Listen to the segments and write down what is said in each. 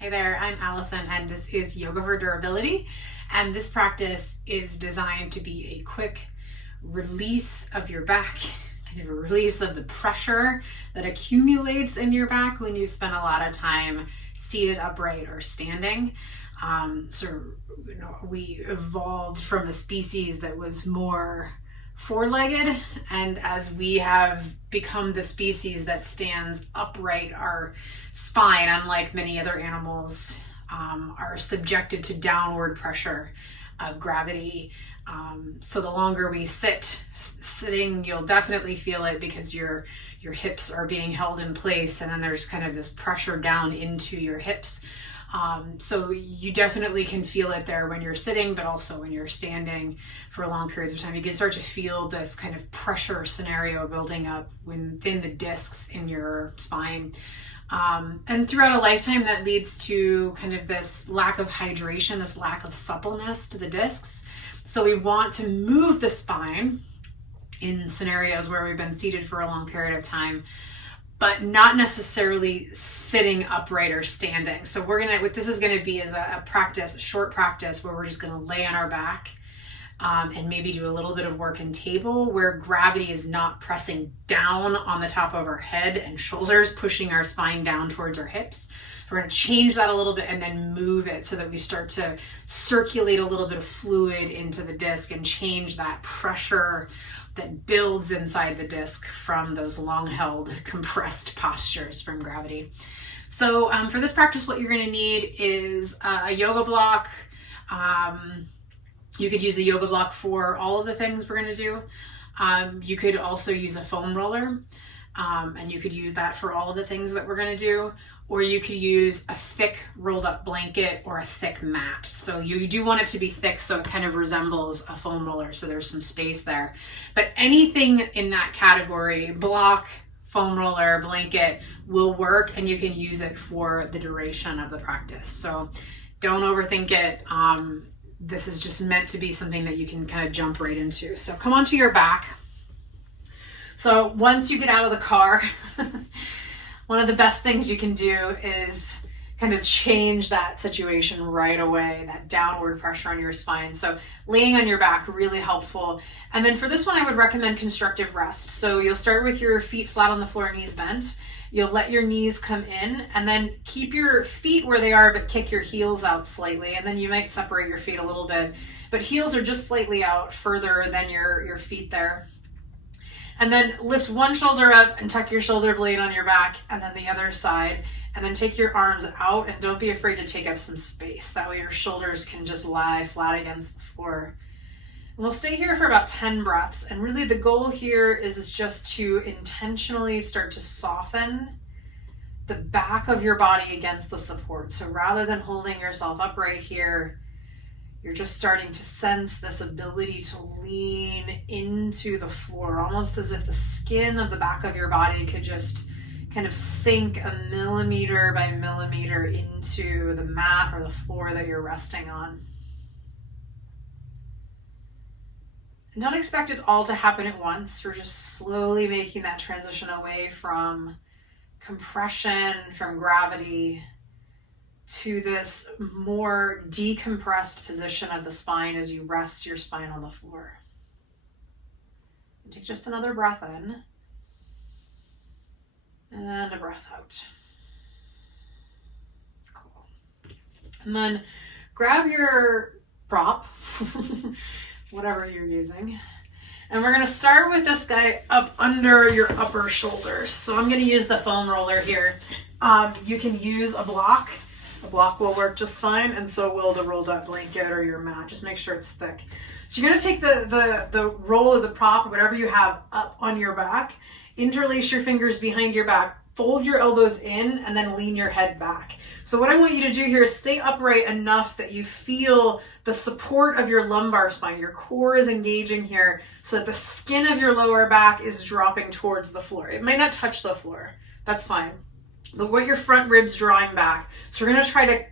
Hey there, I'm Allison and this is Yoga for Durability, and this practice is designed to be a quick release of your back, kind of a release of the pressure that accumulates in your back when you spend a lot of time seated, upright, or standing. We evolved from a species that was more four-legged, and as we have become the species that stands upright, our spine, unlike many other animals, are subjected to downward pressure of gravity. So the longer we sitting, you'll definitely feel it because your hips are being held in place, and then there's kind of this pressure down into your hips. So you definitely can feel it there when you're sitting, but also when you're standing for long periods of time. You can start to feel this kind of pressure scenario building up within the discs in your spine. And throughout a lifetime, that leads to kind of this lack of hydration, this lack of suppleness to the discs. So we want to move the spine in scenarios where we've been seated for a long period of time, but not necessarily sitting upright or standing. So what this is gonna be is a short practice where we're just gonna lay on our back and maybe do a little bit of work in table where gravity is not pressing down on the top of our head and shoulders, pushing our spine down towards our hips. We're gonna change that a little bit and then move it so that we start to circulate a little bit of fluid into the disc and change that pressure that builds inside the disc from those long-held compressed postures from gravity. So for this practice, what you're going to need is a yoga block. You could use a yoga block for all of the things we're going to do. You could also use a foam roller, and you could use that for all of the things that we're going to do. Or you could use a thick rolled up blanket or a thick mat. So you do want it to be thick so it kind of resembles a foam roller, so there's some space there. But anything in that category, block, foam roller, blanket, will work, and you can use it for the duration of the practice. So don't overthink it. This is just meant to be something that you can kind of jump right into. So come onto your back. So once you get out of the car, one of the best things you can do is kind of change that situation right away, that downward pressure on your spine. So laying on your back, really helpful. And then for this one, I would recommend constructive rest. So you'll start with your feet flat on the floor, knees bent. You'll let your knees come in and then keep your feet where they are, but kick your heels out slightly. And then you might separate your feet a little bit, but heels are just slightly out further than your feet there. And then lift one shoulder up and tuck your shoulder blade on your back, and then the other side. And then take your arms out, and don't be afraid to take up some space. That way your shoulders can just lie flat against the floor. And we'll stay here for about 10 breaths. And really the goal here is just to intentionally start to soften the back of your body against the support. So rather than holding yourself upright here, you're just starting to sense this ability to lean into the floor, almost as if the skin of the back of your body could just kind of sink a millimeter by millimeter into the mat or the floor that you're resting on. And don't expect it all to happen at once. We're just slowly making that transition away from compression, from gravity, to this more decompressed position of the spine as you rest your spine on the floor. And take just another breath in and a breath out. Cool. And then grab your prop, whatever you're using, and we're going to start with this guy up under your upper shoulders. So I'm going to use the foam roller here. You can use a block. A block will work just fine, and so will the rolled up blanket or your mat. Just make sure it's thick. So you're going to take the roll of the prop, whatever you have, up on your back, interlace your fingers behind your back, fold your elbows in, and then lean your head back. So what I want you to do here is stay upright enough that you feel the support of your lumbar spine. Your core is engaging here so that the skin of your lower back is dropping towards the floor. It might not touch the floor. That's fine. But what your front ribs drawing back. So we're going to try to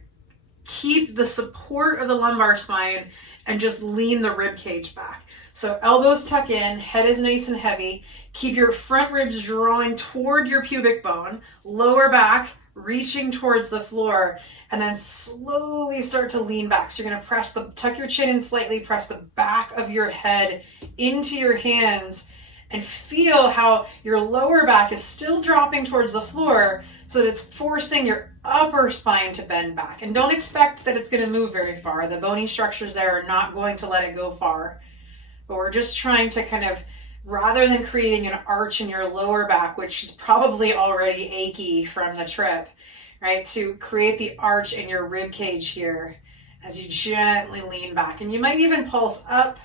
keep the support of the lumbar spine and just lean the rib cage back. So elbows tuck in, head is nice and heavy. Keep your front ribs drawing toward your pubic bone, lower back, reaching towards the floor, and then slowly start to lean back. So you're going to tuck your chin in slightly, press the back of your head into your hands, and feel how your lower back is still dropping towards the floor so that it's forcing your upper spine to bend back. And don't expect that it's going to move very far. The bony structures there are not going to let it go far. But we're just trying to kind of, rather than creating an arch in your lower back, which is probably already achy from the trip, right, to create the arch in your rib cage here as you gently lean back. And you might even pulse up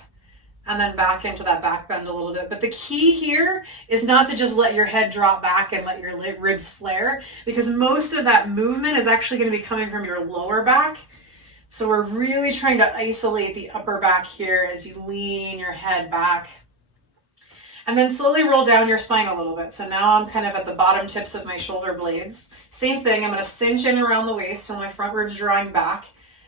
and then back into that back bend a little bit. But the key here is not to just let your head drop back and let your ribs flare, because most of that movement is actually going to be coming from your lower back. So we're really trying to isolate the upper back here as you lean your head back. And then slowly roll down your spine a little bit. So now I'm kind of at the bottom tips of my shoulder blades. Same thing, I'm going to cinch in around the waist till my front ribs drawing back.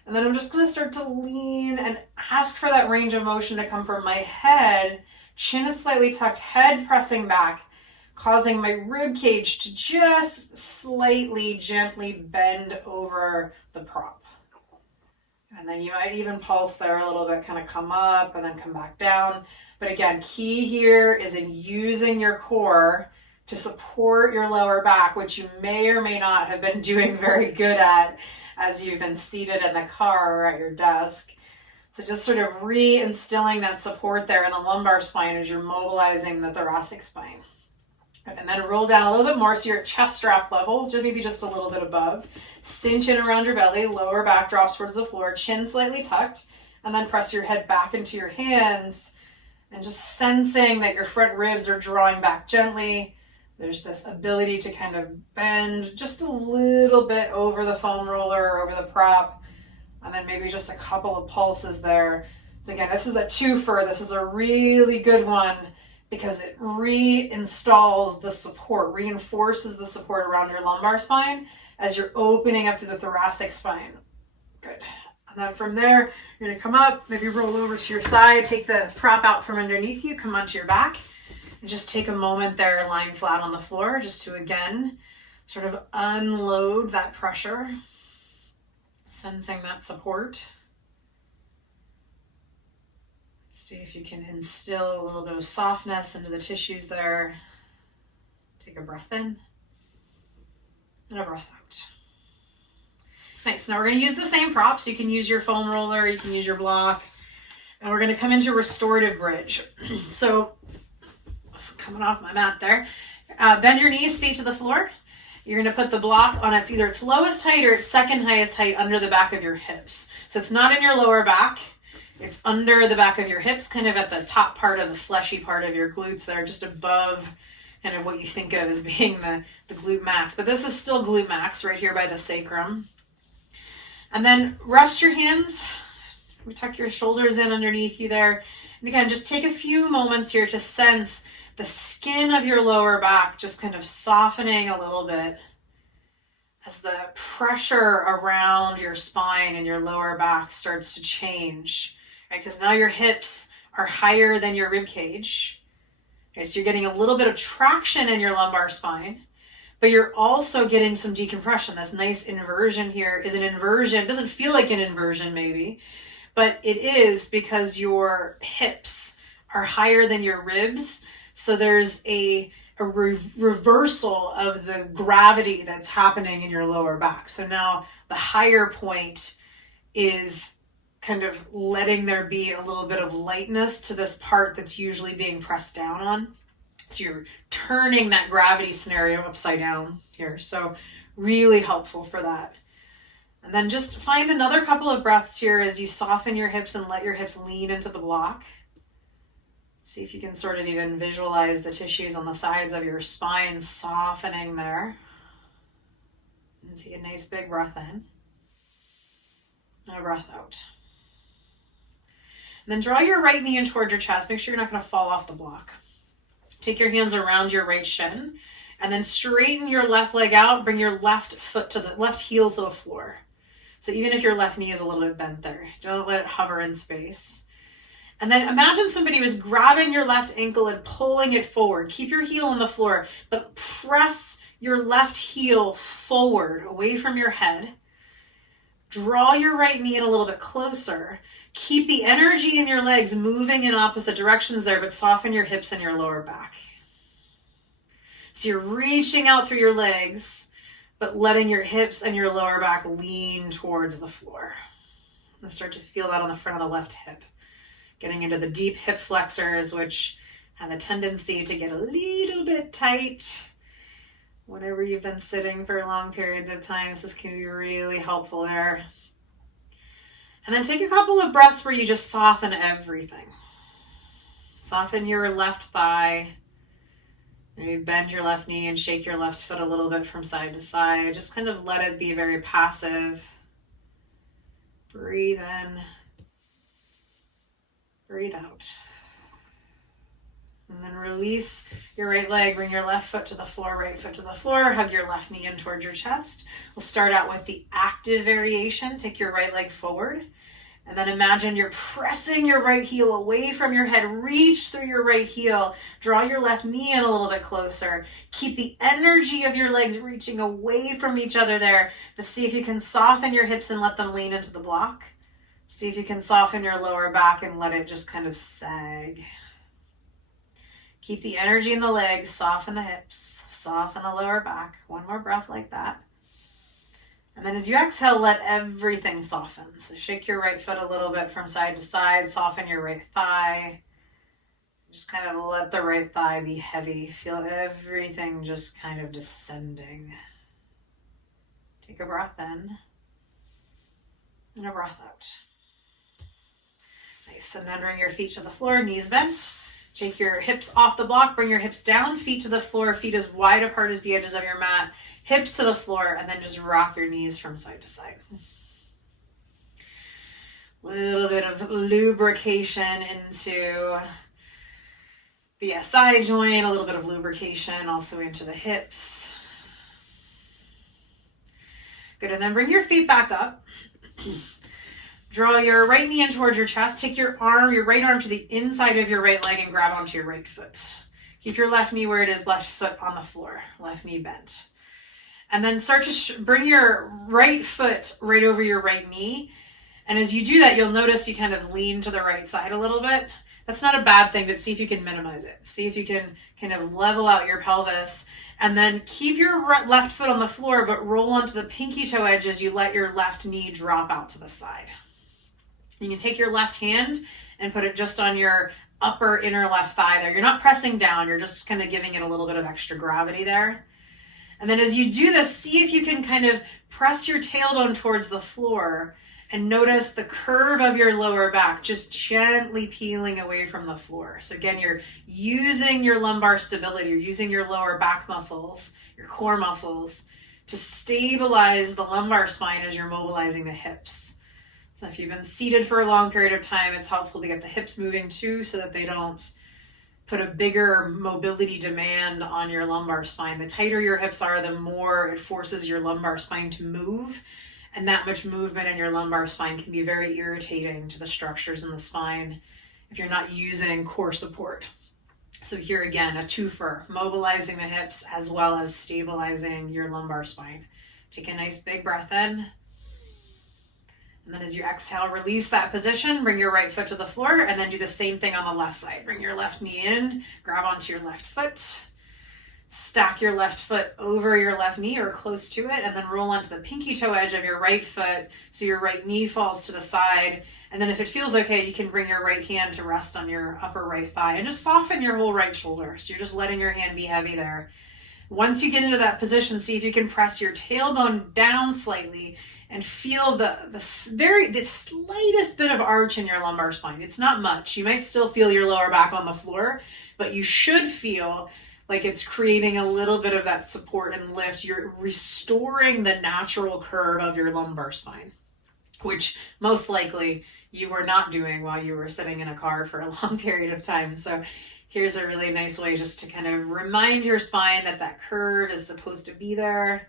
And then I'm just going to start to lean and ask for that range of motion to come from my head. Chin is slightly tucked, head pressing back, causing my rib cage to just slightly, gently bend over the prop. And then you might even pulse there a little bit, kind of come up and then come back down. But again, key here is in using your core to support your lower back, which you may or may not have been doing very good at as you've been seated in the car or at your desk. So just sort of reinstilling that support there in the lumbar spine as you're mobilizing the thoracic spine. And then roll down a little bit more so you're at chest strap level, maybe just a little bit above. Cinch in around your belly, lower back drops towards the floor, chin slightly tucked, and then press your head back into your hands and just sensing that your front ribs are drawing back gently. There's this ability to kind of bend just a little bit over the foam roller or over the prop, and then maybe just a couple of pulses there. So again, this is a twofer. This is a really good one because it reinstalls the support, reinforces the support around your lumbar spine as you're opening up through the thoracic spine. Good. And then from there, you're going to come up, maybe roll over to your side, take the prop out from underneath you, come onto your back, and just take a moment there, lying flat on the floor, just to again sort of unload that pressure, sensing that support. See if you can instill a little bit of softness into the tissues there. Take a breath in and a breath out. Nice. Now we're going to use the same props. You can use your foam roller, you can use your block, and we're going to come into restorative bridge. So coming off my mat there, bend your knees, feet to the floor. You're going to put the block on either its lowest height or its second highest height under the back of your hips. So it's not in your lower back. It's under the back of your hips, kind of at the top part of the fleshy part of your glutes there, just above kind of what you think of as being the glute max. But this is still glute max right here by the sacrum. And then rest your hands. Tuck your shoulders in underneath you there. And again, just take a few moments here to sense the skin of your lower back just kind of softening a little bit as the pressure around your spine and your lower back starts to change, right? Because now your hips are higher than your rib cage. Okay, so you're getting a little bit of traction in your lumbar spine, but you're also getting some decompression. This nice inversion here is an inversion. It doesn't feel like an inversion maybe, but it is because your hips are higher than your ribs. So there's a reversal of the gravity that's happening in your lower back. So now the higher point is kind of letting there be a little bit of lightness to this part that's usually being pressed down on. So you're turning that gravity scenario upside down here. So really helpful for that. And then just find another couple of breaths here as you soften your hips and let your hips lean into the block. See if you can sort of even visualize the tissues on the sides of your spine softening there. And take a nice big breath in and a breath out. And then draw your right knee in towards your chest. Make sure you're not going to fall off the block. Take your hands around your right shin and then straighten your left leg out. Bring your left foot to the left heel to the floor. So even if your left knee is a little bit bent there, don't let it hover in space. And then imagine somebody was grabbing your left ankle and pulling it forward. Keep your heel on the floor, but press your left heel forward, away from your head. Draw your right knee in a little bit closer. Keep the energy in your legs moving in opposite directions there, but soften your hips and your lower back. So you're reaching out through your legs, but letting your hips and your lower back lean towards the floor. And start to feel that on the front of the left hip. Getting into the deep hip flexors, which have a tendency to get a little bit tight whenever you've been sitting for long periods of time. So this can be really helpful there. And then take a couple of breaths where you just soften everything. Soften your left thigh. Maybe bend your left knee and shake your left foot a little bit from side to side. Just kind of let it be very passive. Breathe in. Breathe out. And then release your right leg. Bring your left foot to the floor, right foot to the floor. Hug your left knee in towards your chest. We'll start out with the active variation. Take your right leg forward. And then imagine you're pressing your right heel away from your head. Reach through your right heel. Draw your left knee in a little bit closer. Keep the energy of your legs reaching away from each other there. But see if you can soften your hips and let them lean into the block. See if you can soften your lower back and let it just kind of sag. Keep the energy in the legs. Soften the hips. Soften the lower back. One more breath like that. And then as you exhale, let everything soften. So shake your right foot a little bit from side to side. Soften your right thigh. Just kind of let the right thigh be heavy. Feel everything just kind of descending. Take a breath in. And a breath out. Nice. And then bring your feet to the floor, knees bent. Take your hips off the block. Bring your hips down, feet to the floor, feet as wide apart as the edges of your mat. Hips to the floor, and then just rock your knees from side to side. A little bit of lubrication into the SI joint, a little bit of lubrication also into the hips. Good, and then bring your feet back up. Draw your right knee in towards your chest. Take your right arm to the inside of your right leg and grab onto your right foot. Keep your left knee where it is, left foot on the floor, left knee bent. And then start to bring your right foot right over your right knee. And as you do that, you'll notice you kind of lean to the right side a little bit. That's not a bad thing, but see if you can minimize it. See if you can kind of level out your pelvis. And then keep your left foot on the floor, but roll onto the pinky toe edge as you let your left knee drop out to the side. You can take your left hand and put it just on your upper inner left thigh there. You're not pressing down. You're just kind of giving it a little bit of extra gravity there. And then as you do this, see if you can kind of press your tailbone towards the floor and notice the curve of your lower back just gently peeling away from the floor. So again, you're using your lumbar stability. You're using your lower back muscles, your core muscles, to stabilize the lumbar spine as you're mobilizing the hips. So if you've been seated for a long period of time, it's helpful to get the hips moving too so that they don't put a bigger mobility demand on your lumbar spine. The tighter your hips are, the more it forces your lumbar spine to move. And that much movement in your lumbar spine can be very irritating to the structures in the spine if you're not using core support. So here again, a twofer, mobilizing the hips as well as stabilizing your lumbar spine. Take a nice big breath in. And then as you exhale, release that position, bring your right foot to the floor, and then do the same thing on the left side. Bring your left knee in, grab onto your left foot, stack your left foot over your left knee or close to it, and then roll onto the pinky toe edge of your right foot so your right knee falls to the side. And then if it feels okay, you can bring your right hand to rest on your upper right thigh and just soften your whole right shoulder. So you're just letting your hand be heavy there. Once you get into that position, see if you can press your tailbone down slightly and feel the slightest bit of arch in your lumbar spine. It's not much. You might still feel your lower back on the floor, but you should feel like it's creating a little bit of that support and lift. You're restoring the natural curve of your lumbar spine, which most likely you were not doing while you were sitting in a car for a long period of time. So here's a really nice way just to kind of remind your spine that that curve is supposed to be there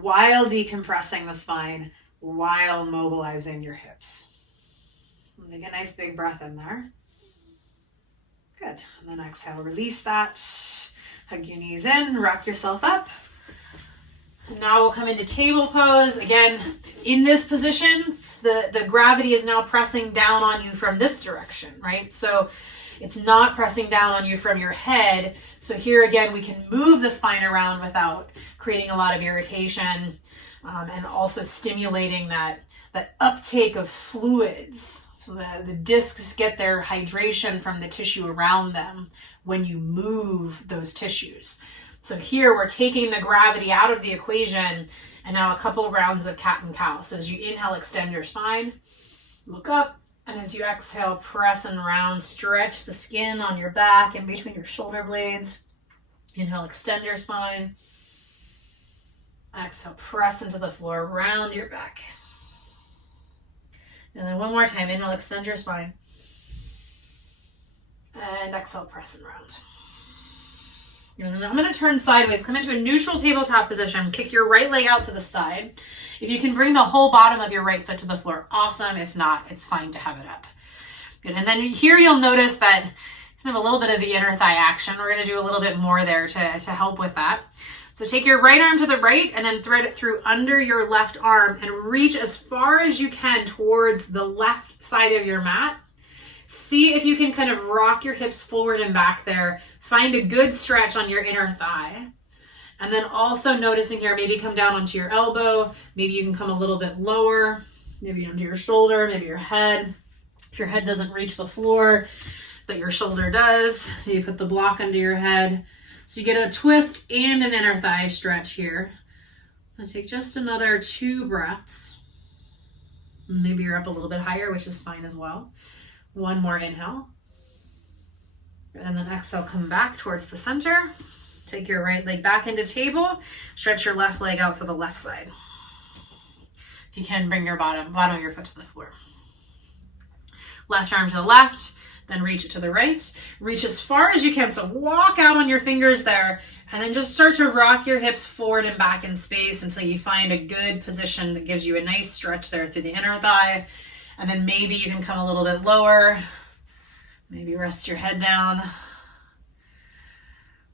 while decompressing the spine, while mobilizing your hips. Take a nice big breath in there. Good. And then exhale, release that. Hug your knees in, rock yourself up. Now we'll come into table pose. Again, in this position, the gravity is now pressing down on you from this direction, right? So it's not pressing down on you from your head. So here again, we can move the spine around without creating a lot of irritation, and also stimulating that uptake of fluids. So the discs get their hydration from the tissue around them when you move those tissues. So here we're taking the gravity out of the equation, and now a couple of rounds of cat and cow. So as you inhale, extend your spine, look up, and as you exhale, press and round, stretch the skin on your back in between your shoulder blades. Inhale, extend your spine. Exhale, press into the floor, round your back. And then one more time, inhale, extend your spine. And exhale, press and round. And then I'm going to turn sideways, come into a neutral tabletop position, kick your right leg out to the side. If you can bring the whole bottom of your right foot to the floor, awesome. If not, it's fine to have it up. Good. And then here you'll notice that kind of a little bit of the inner thigh action. We're going to do a little bit more there to help with that. So take your right arm to the right and then thread it through under your left arm and reach as far as you can towards the left side of your mat. See if you can kind of rock your hips forward and back there. Find a good stretch on your inner thigh. And then also noticing here, maybe come down onto your elbow. Maybe you can come a little bit lower, maybe onto your shoulder, maybe your head. If your head doesn't reach the floor, but your shoulder does, you put the block under your head. So you get a twist and an inner thigh stretch here. So take just another 2 breaths. Maybe you're up a little bit higher, which is fine as well. One more inhale. And then exhale, come back towards the center. Take your right leg back into table. Stretch your left leg out to the left side. If you can, bring your bottom of your foot to the floor. Left arm to the left, then reach it to the right. Reach as far as you can. So walk out on your fingers there, and then just start to rock your hips forward and back in space until you find a good position that gives you a nice stretch there through the inner thigh. And then maybe you can come a little bit lower. Maybe rest your head down.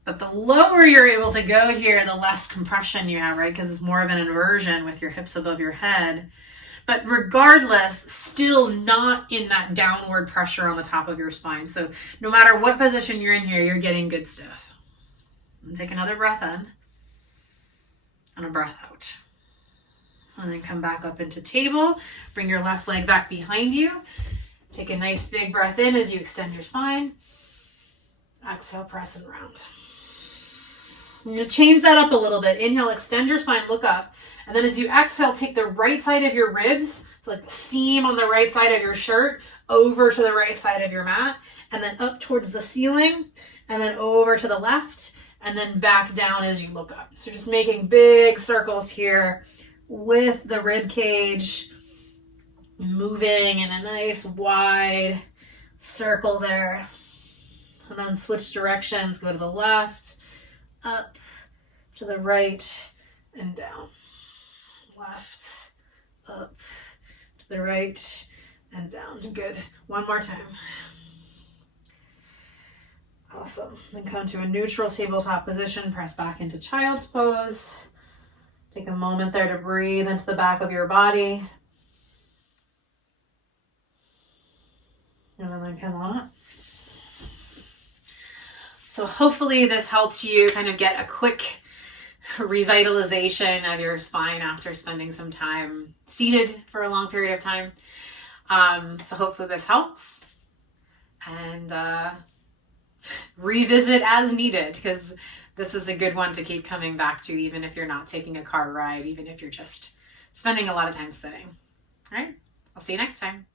But the lower you're able to go here, the less compression you have, right? Because it's more of an inversion with your hips above your head. But regardless, still not in that downward pressure on the top of your spine. So no matter what position you're in here, you're getting good stiff. And take another breath in and a breath out. And then come back up into table. Bring your left leg back behind you. Take a nice big breath in as you extend your spine. Exhale, press and round. I'm going to change that up a little bit. Inhale, extend your spine, look up. And then as you exhale, take the right side of your ribs, so like the seam on the right side of your shirt, over to the right side of your mat, and then up towards the ceiling, and then over to the left, and then back down as you look up. So just making big circles here with the rib cage, moving in a nice wide circle there. And then switch directions, go to the left, up, to the right, and down. Left, up, to the right, and down. Good. One more time. Awesome. Then come to a neutral tabletop position. Press back into child's pose. Take a moment there to breathe into the back of your body. And then come on up. So hopefully this helps you kind of get a quick revitalization of your spine after spending some time seated for a long period of time. So hopefully this helps, and revisit as needed, because this is a good one to keep coming back to, even if you're not taking a car ride, even if you're just spending a lot of time sitting. All right, I'll see you next time.